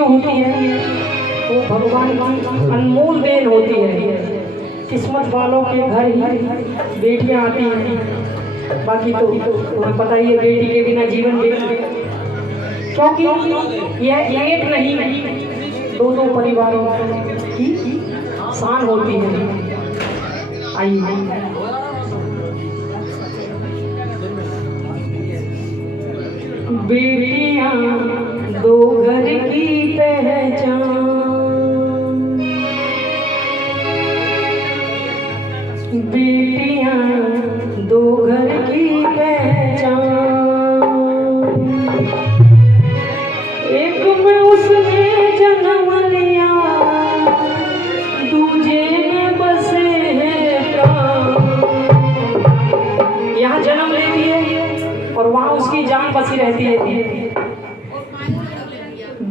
जो होती है वो भगवान की अनमोल देन होती है। किस्मत वालों के घर ही बेटियां आती हैं, बाकी तो तुम्हें पता ही है बेटी के बिना जीवन बेटी, क्योंकि यह एक नहीं दो दो परिवारों की शान होती है। आइए बेटियां दो घर की पहचान, बेटियां दो घर की पहचान, एक में उसने जन्म लिया, दूजे में बसे हैं प्राण। यहाँ जन्म लेती है और वहाँ उसकी जान बसी रहती है।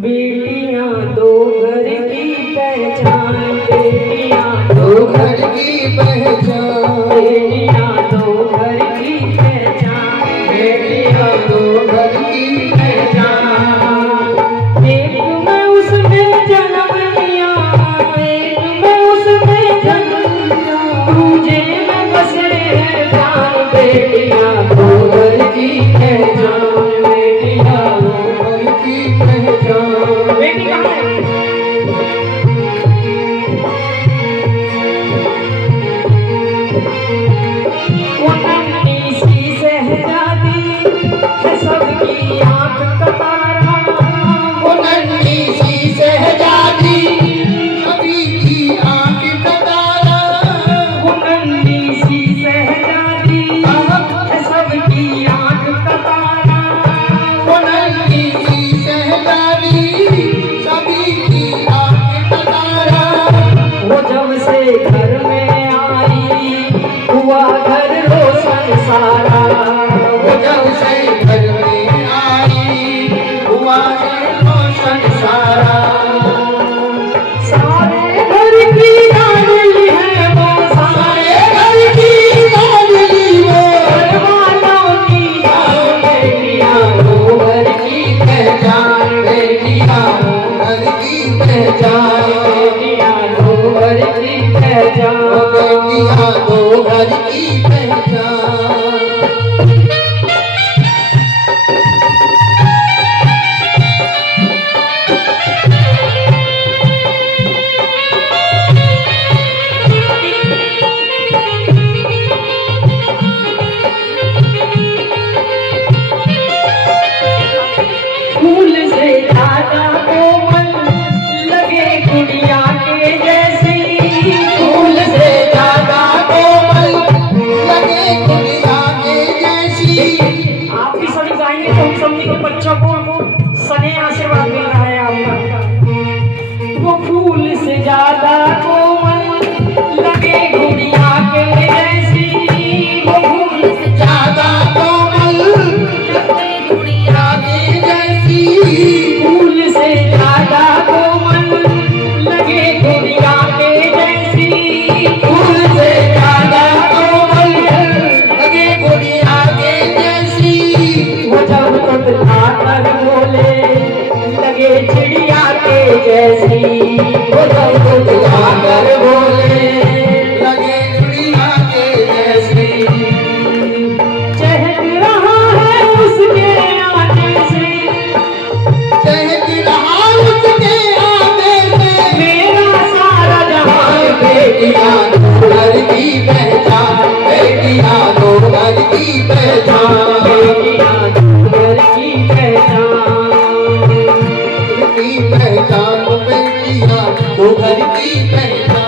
बेटियां दो घर की पहचान, बेटियां दो घर की पहचान, बेटियां दो घर की पहचान, बेटियां दो घर की पहचान। एक में उसने जन्म लिया, एक में उसने जन्म लिया, दूजे में बसे हैं प्राण। बेटियां दो घर की पहचान, बेटियां दो घर की पहचान। बेटी कहाँ है? वो नन्ही सी शहजादी है सबकी आँख का तारा, वो नन्ही सी शहजादी सभी की आँख का तारा, वो नन्ही सी शहजादी है सबकी आँख का तारा। वो नन्ही सी शहजादी सभी की आँख का तारा। वो जब से घर में आई हुआ घर रोशन सारा, वो जब से घर में आई हुआ है रोशन सारा। सारे घर की लाडली है वो, सारे घर की लाडली वो, घर वालों की जान। बेटियां दो घर की पहचान, बेटियां घर की पहचान, बेटियां दो घर की पहचान, बेटियां दो घर की पहचान। फूल से ज्यादा कोमल लगे गुड़िया के जैसी, फूल से ज्यादा कोमल लगे गुड़िया के जैसी। आप भी सभी गाएंगे तो हम सभी के बच्चों को सने आशीर्वाद मिल रहा है आपका। वो फूल से ज्यादा कोमल लगे गुड़िया के जैसी, वो फूल से ज्यादा कोमल लगे गुड़िया के जैसी। फूल से ज्यादा कोमल लगे गुड़िया के जैसी, फूल से ज्यादा कोमल लगे गुड़िया के जैसी। वो जब तक आकर बोले लगे चिड़िया के जैसी, वो जब तक आकर बोले लगे गुड़िया के जैसी। चहक रहा है उसके आने से, चहक रहा उसके आने से मेरा सारा जहां। बेटियां दो घर की पहचान, बेटियां दो घर की पहचान, बेटियां दो घर की पहचान, की पहचान, बेटियां दो घर की पहचान।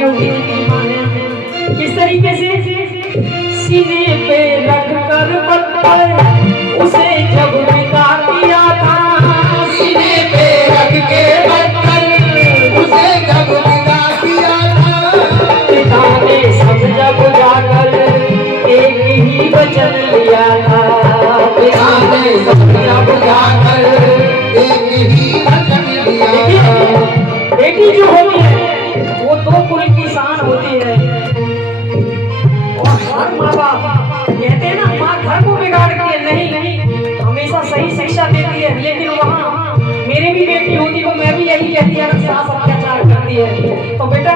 योगी जी की माँ है। किस तरीके से? सीने पे रख कर पत्थर उसे जब विदा किया था, सीने पे रख के पत्थर उसे जब विदा किया था, पिता ने समझा बुझाकर एक ही वचन लिया था, पिता ने समझा बुझाकर एक ही वचन लिया था। बेटी जो होती है वो दो कुल की शान होती है। और हर माँ बाप कहते हैं ना, माँ घर को बिगाड़ती है, नहीं, हमेशा सही शिक्षा देती है। लेकिन वहाँ मेरी भी बेटी होती तो मैं भी यही कहती है, सास अत्याचार करती है तो बेटा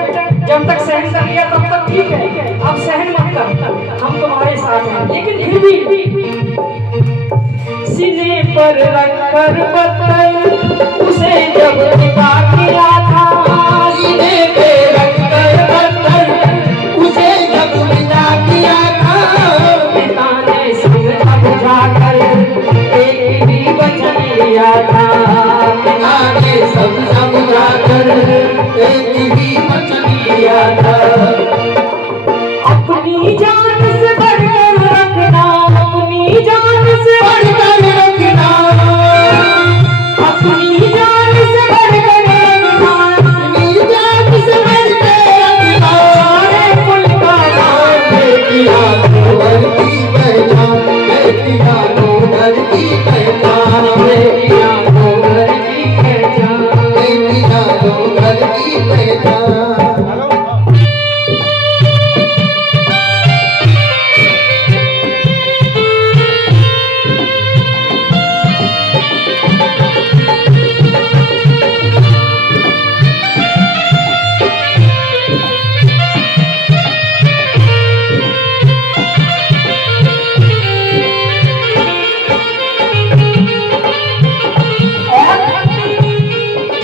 जब तक सहन कर लिया तब तक ठीक है, अब सहन मत कर, हम तुम्हारे साथ हैं। लेकिन फिर भी सीने पर रखकर पत्थर उसे जब विदा किया था, सीने पे रख कर पत्थर उसे जब विदा किया था, पिता ने समझा बुझाकर एक ही वचन लिया था, पिता ने समझा बुझाकर एक ही वचन लिया था। अपनी जान से बढ़कर रखना, अपनी जान से बढ़कर रखना, अपनी जान से बढ़कर रखना, अपनी जान से बढ़कर रखना, सारे कुल का नाम बेटिया तो घर की पहचान, बेटिया तो घर की पहचान, बेटियां तो घर की पहचान। बेटिया तो घर की पहचान।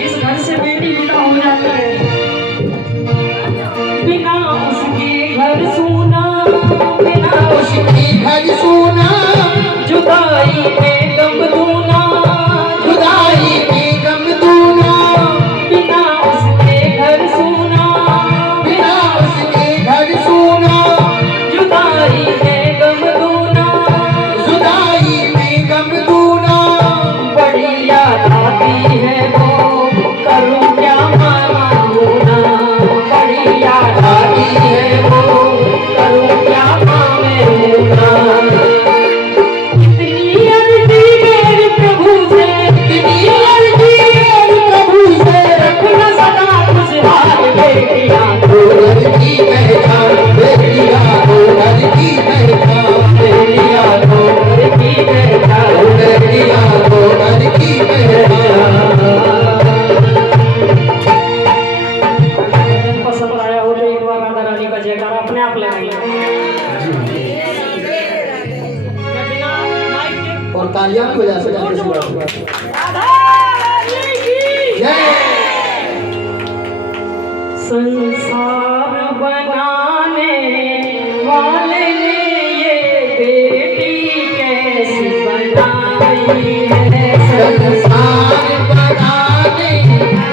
जिस घर से बेटी विदा हो जाती है, बिना उसके घर सूना, बिना उसकी घर सोना, जुदाई में गम दूना, जुदाई में गम दूना, बिना उसके घर सूना, बिना उसके घर सोना, जुदाई में गम दूना, जुदाई में गम दूना, बड़ी याद आती है वो, करूं क्या मानूना, बड़ी याद आती है वो, करूं क्या मानूना। इतनी अर्जी मेरे प्रभु से, इतनी अर्जी है प्रभु से, रखना सदा खुशहाल बेटियां तो घर की पहचान, बेटिया तो घर की पहचान, बेटियां तो घर की पहचान। बेटिया तो घर की पहचान। भजन पसंद आया हो तो एक बार राधा रानी का जयकारा अपने आप लगाइए। मैं बिना माइक के और तालियां भी बजा सकते हैं। राधा रानी की जय। संसार बनाने वाले ने ये बेटी कैसी बनाई है, संसार बनाने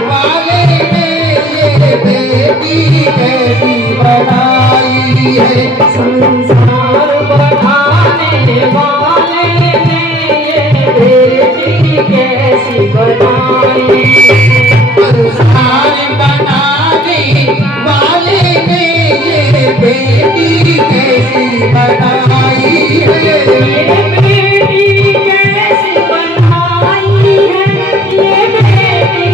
वाले ने ये बेटी कैसी बनाई है, संसार बनाने वाले ने ये बेटी कैसी बनाई, संसार बनाने वाले ने ये बेटी कैसी बनाई है, ये बेटी कैसी बनाई है, ये बेटी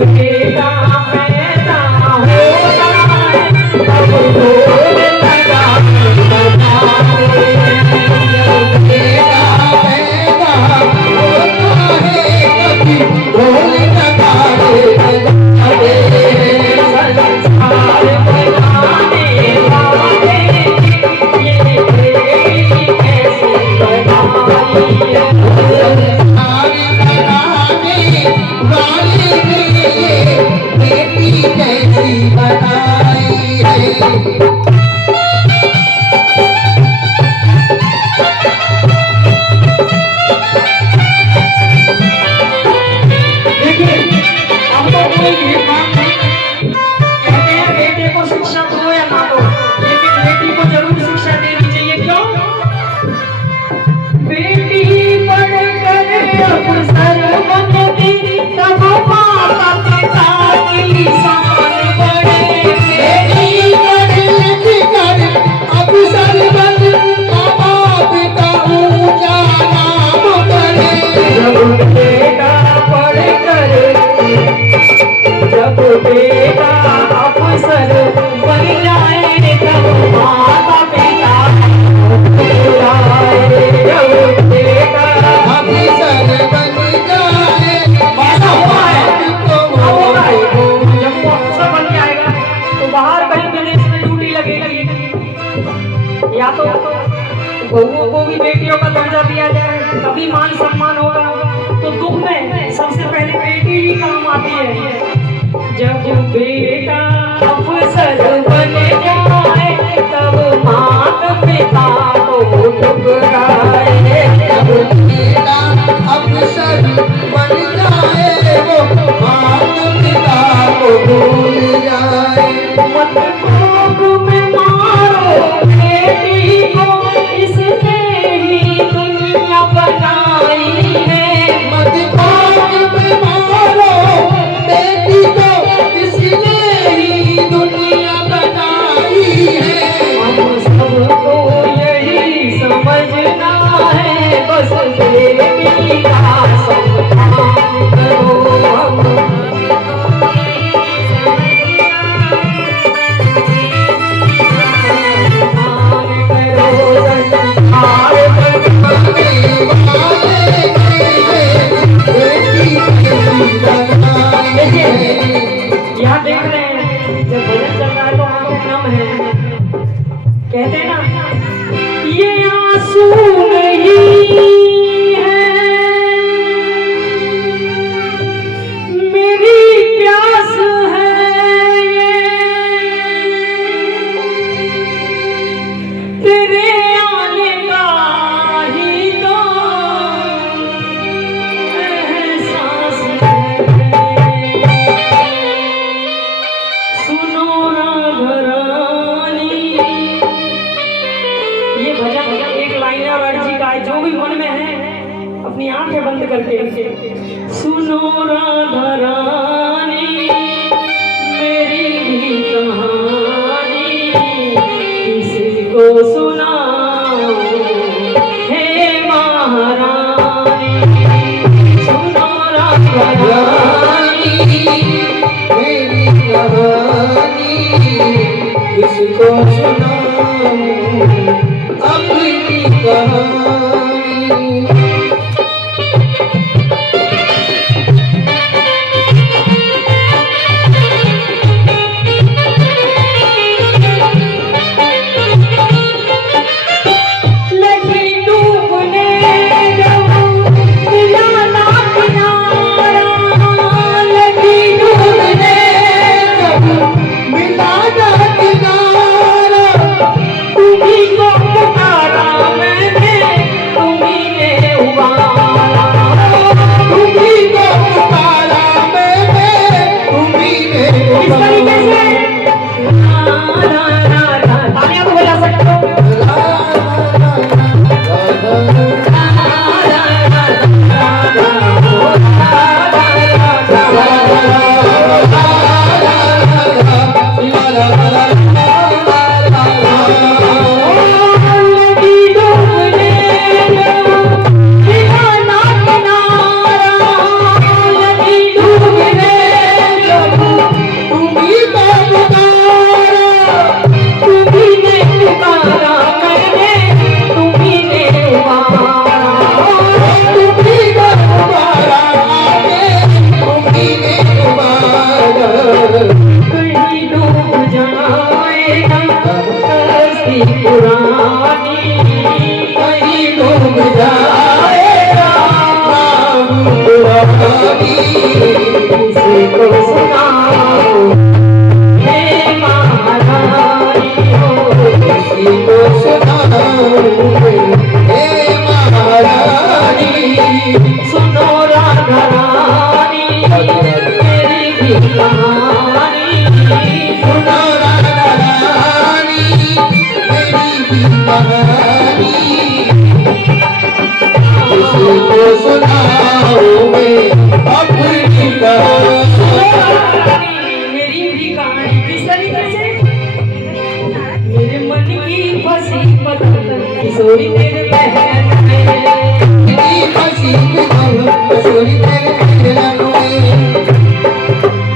बेटा पैदा होता है तब ढोल नगाड़े बजाते हैं। बेटा पैदा होता है कभी ढोल नगाड़े बजाते हैं। संसार बनाने वाले ये बेटी कैसी बनाई है। संसार बनाने वाले ने ये बेटी कैसी बनाई है। देखिए अब तो कोई भेदभाव नहीं, कहते हैं बेटे को शिक्षा दो या ना दो, लेकिन बेटी को जरूर शिक्षा देनी चाहिए। क्यों? बेटी पढ़कर अफसर बनती तब माता पिता की शान बढ़े। बेटी पढ़ लिख कर अफसर बन माँ पिता ऊंचा नाम करे। जब बेटा पढ़कर जब बेटा अफसर बन जाए तब माता पिता बुलाए। जब बेटा अफसर बन जाए ऐसा हुआ है, तो अब होगा है। जब वो अफसर बन जाएगा तो बाहर कहीं विदेश में ड्यूटी लगेगी, या तो बहुओं को भी बेटियों का दर्जा दिया जाए तभी मान सम्मान होगा। तो दुख में सबसे पहले बेटी ही काम आती है। जब बेटा अफसर बन जाए तब माता पिता को ठुकराए। जब बेटा अफसर बन जाए वो माँ पिता को भूल जाए। मत कोप में मारो बेटी को, इसने ही दुनिया बनाई है। मत कोप में मारो बेटी को किसने ही दुनिया बनाई है। हम सबको यही समझना है, बस बेटी का सम्मान करो। हम सम्मान करो, संस्कार यहाँ देख रहे हैं जब भजन चल रहा है तो आंखें नम है। कहते हैं ना ये आंसू नहीं है मेरी प्यास है, तेरे आने का ही तो एहसास है। सुनो राघरानी, ये भजन एक लाइन और अर्जी का है, जो भी मन में है अपनी आंखें बंद करके सुनो राघरानी मेरी भी कहानी, किसी को सुनाओ हे महारानी। सुनो राघरानी मेरी कहानी किसको सुनाऊं अपनी कहानी। लगी डूबने जब मिला ना किनारा, लगी डूबने जब मिला ना किनारा, तुम्ही को पुकारा मैंने, तुम्ही ने उबारा। तुम्ही को पुकारा मैंने, तुम्ही ने इस तरीके से तालियां तो बजा सकते हो। किसी को सुनाओ हे महारानी हो, किसी को सुनाऊं हे महारानी। सुनो राधा रानी मेरी भी कहानी, सुनो राधा रानी मेरी भी कहानी। किसी को सुनाऊं मैं अपनी कहानी। मेरी भी कहानी किस तरीके से? मेरे मन की फंसी पतंग किशोरी तेरे बहन में, मेरी फंसी पतंग किशोरी तेरे बहन में।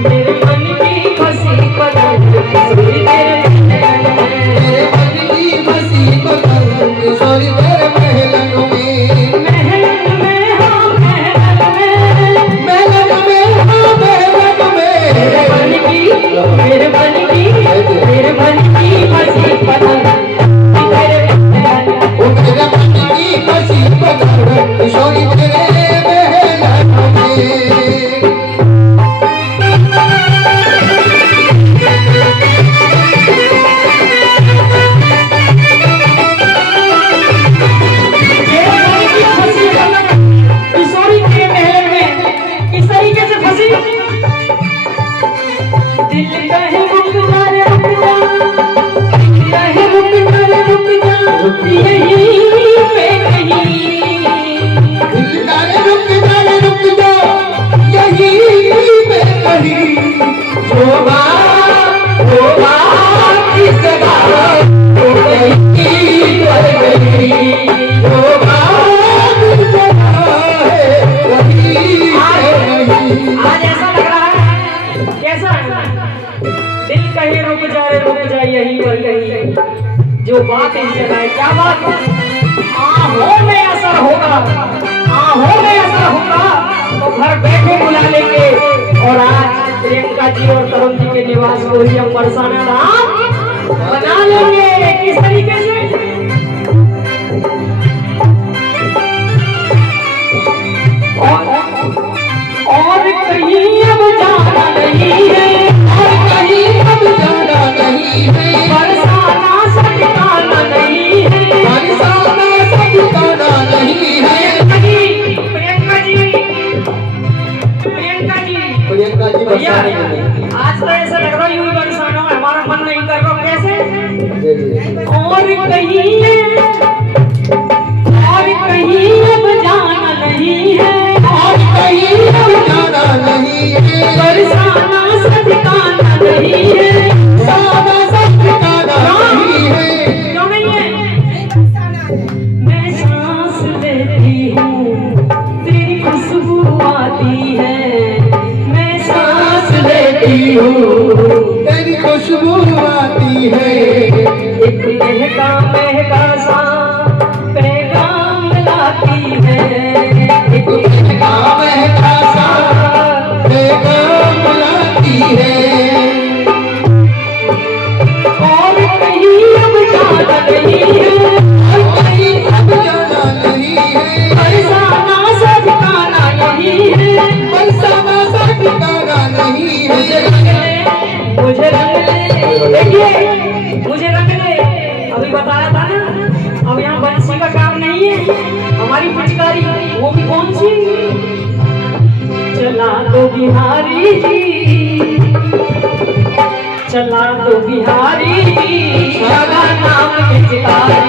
मेरे मन की फंसी पतंग किशोरी तेरे बहन में, मेरे मन की फंसी पतंग किशोरी तेरे बहन में। महल में हाँ महल में, महल में हाँ महल में। मेरे मन की फंसी पतंग तेरे बहन में। ओ मेरे मन की फंसी पतंग किशोरी तेरे बहन में। किशोरी के महल में किस तरीके से फंसी? दिल कहे रुक जा रे रुक जा, कहे रुक जा रे रुक जा, यहीं पे कहीं। रुक जा यहीं पे कहीं। जो बात किस बात तो कहीं पर गई, जो बात सदा है वही है नहीं। आज ऐसा लग रहा है कैसा? दिल कहे रुक जा यहीं पर कहीं, जो बात इस जगह है। क्या बात? आहों में असर होगा, आहों में असर होगा तो घर बैठे बुला लेंगे। और आज प्रियंका जी और तरुण जी के निवास को ही हम बरसाना धाम बना लेंगे। किस तरीके से? और कहीं अब जाना नहीं है, और कहीं अब जाना नहीं है। बरसाना सा ठिकाना नहीं है। बरसाना सा ठिकाना नहीं है। प्रियंका जी प्रियंका जी भैया, बरसाने में नहीं। आज तो ऐसा लग रहा है यूं ही बरसाना है, हमारा मन नहीं कर रहा। कैसे? जी जी। और कहीं अब जाना नहीं है, और कहीं अब जाना नहीं है। बरसाना सा ठिकाना नहीं है। बरसाना सा ठिकाना नहीं है। क्यों नहीं है? मैं सांस लेती हूँ तेरी खुशबू आती है, मैं सांस लेती हूँ तेरी खुशबू आती है। एक महका सा पैगाम लाती है, एक काम है खासा पैगाम लाती है। और कहीं अब जाना नहीं है, और कहीं अब जाना नहीं है। बरसाना सा ठिकाना नहीं है। बरसाना सा ठिकाना नहीं है। मुझे रंग ले, देखिए मुझे रंग ले। अभी बताया था ना, अब यहाँ बंसी का काम नहीं है, हमारी पिचकारी वो भी कौन सी? चला तो बिहारी जी, चला तो बिहारी जी, सारा नाम पिचकारी।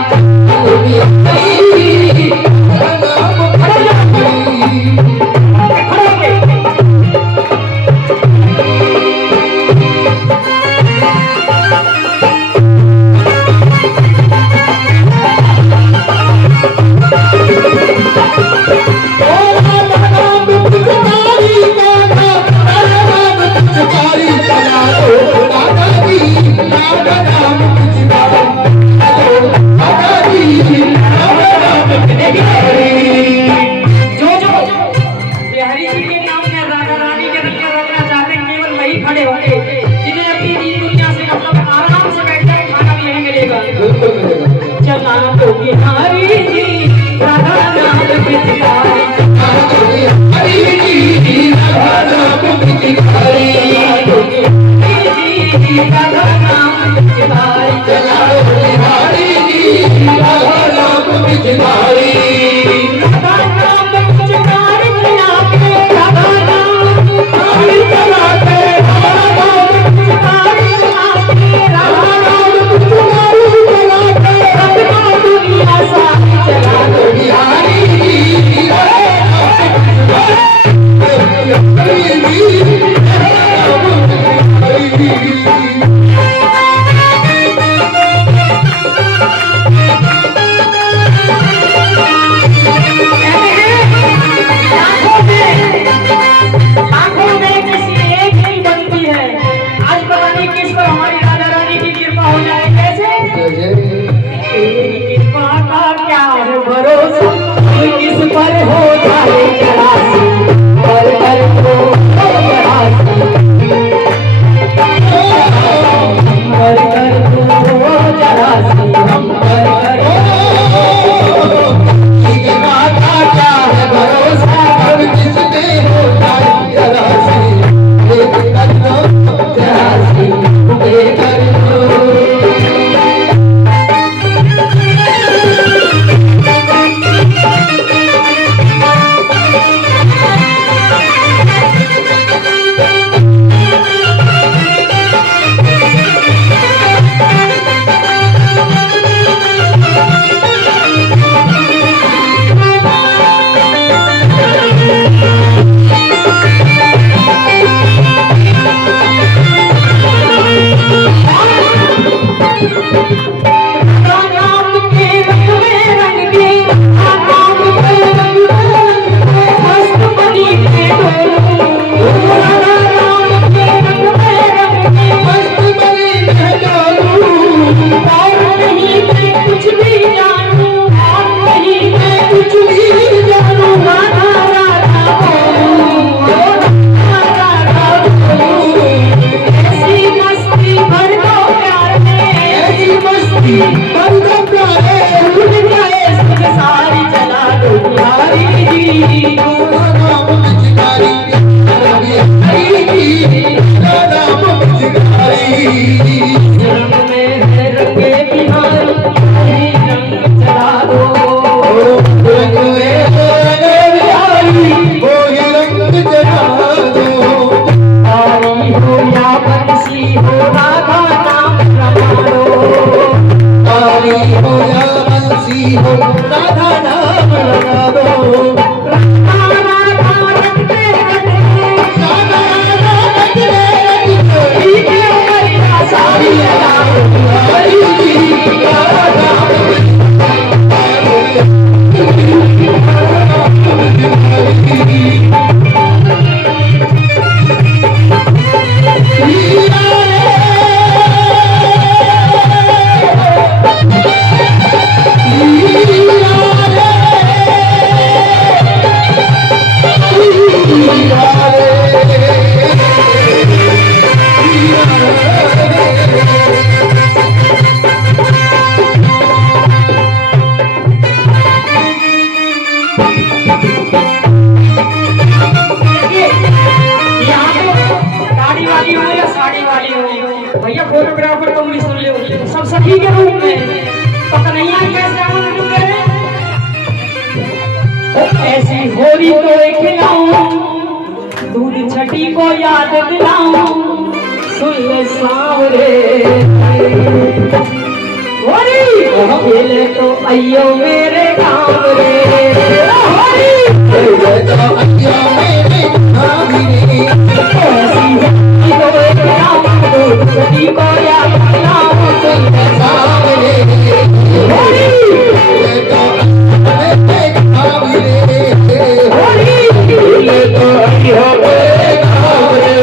खड़े होके। हरी जी राधा आंखों में किसी एक ही बनती है। आज पता नहीं किस पर हमारी राधा रानी की कृपा हो जाए। कैसे तेरी कृपा का क्या है भरोसा, किस पर हो जाए जरा सी, पर को जरा सी, पर को जरा सी, हम पर क्या है भरोसा, अब किसने हो जाए जरा सी, एक कर दो जरा सी, एक कर दो। राधा नाम लगा दो, भैया फोटोग्राफर तो मुझे सुन ले सब सखी के रूप में पता नहीं है कैसे हम लोग ऐसी होरी तो खिलाऊं, दूध छठी को याद दिलाऊं, सुन ले सांवरे होरी खेले तो अयो मेरे गाँव रे, होरी तो अयो मेरे गाँव रे, ऐसी होरी तो खिलाऊं, दूध छठी को याद दिलाऊं, सुन ले सांवरे होरी तो मेरे गाँव रे, होरी खेले तो अयो मेरे गाँव रे।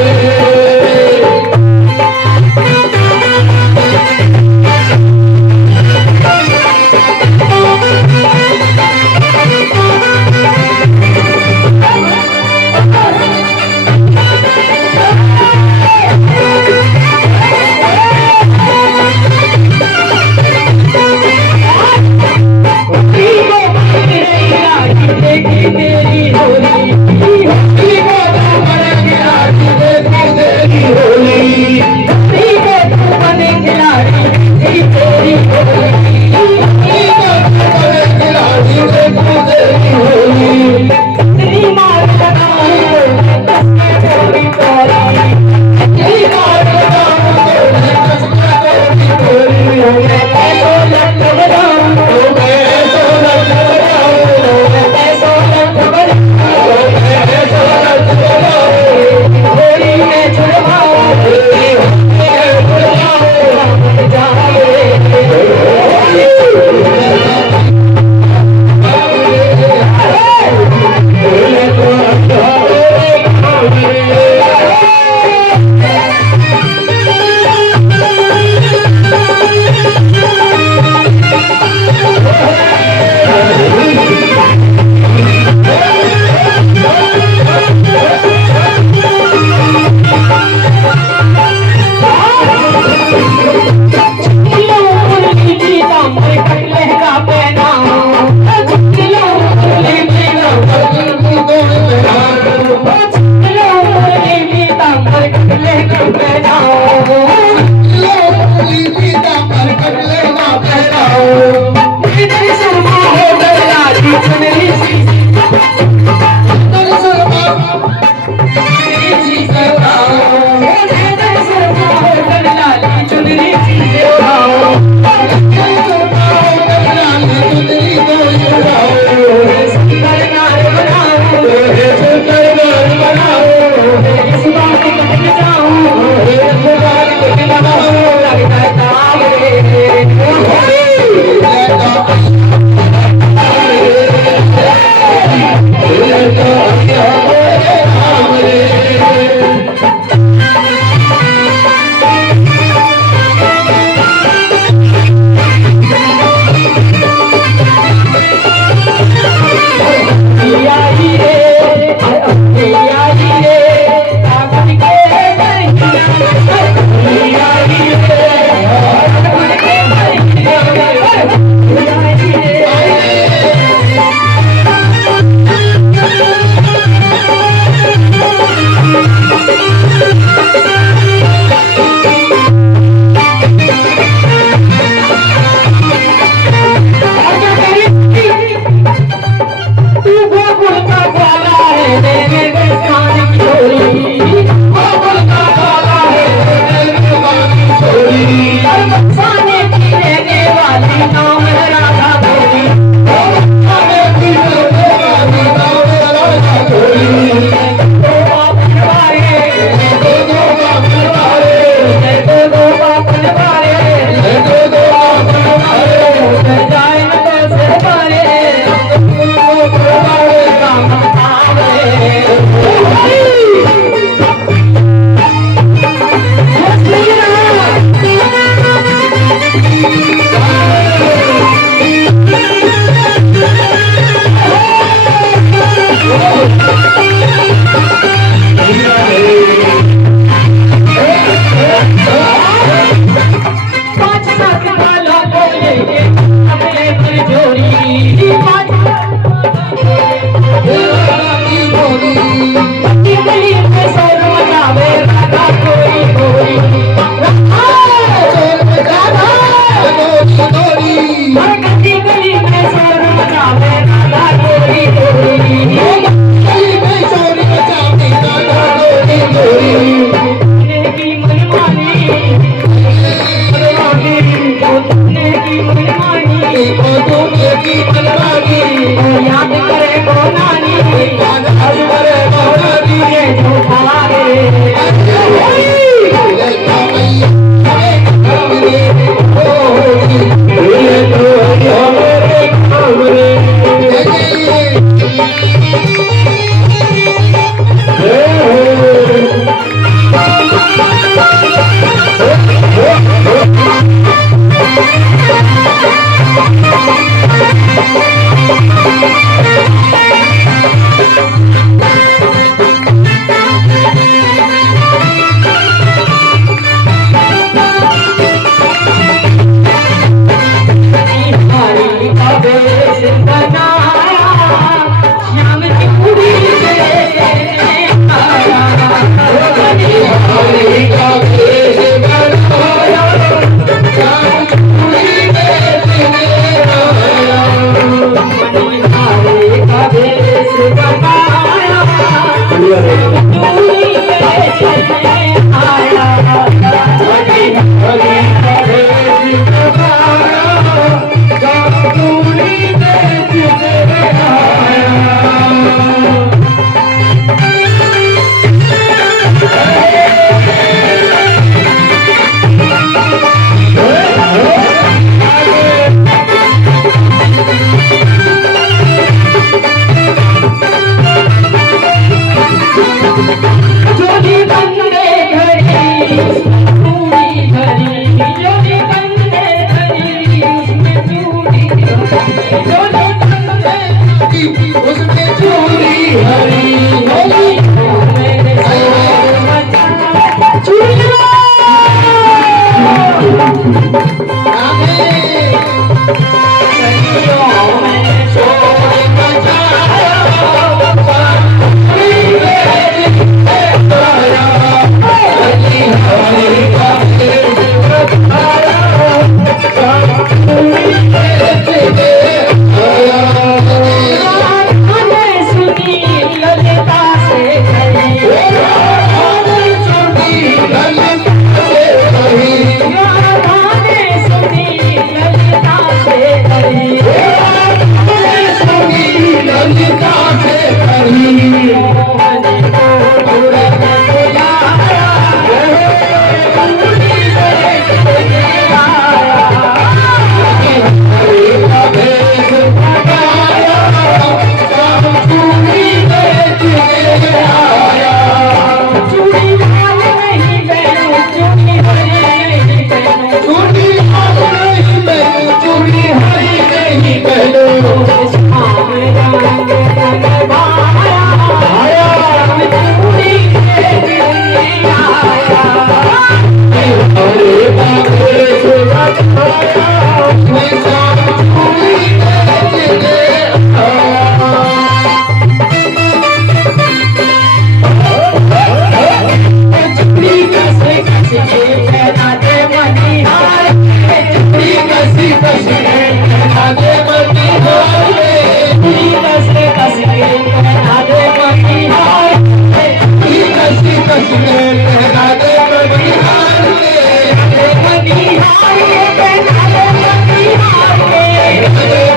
Hare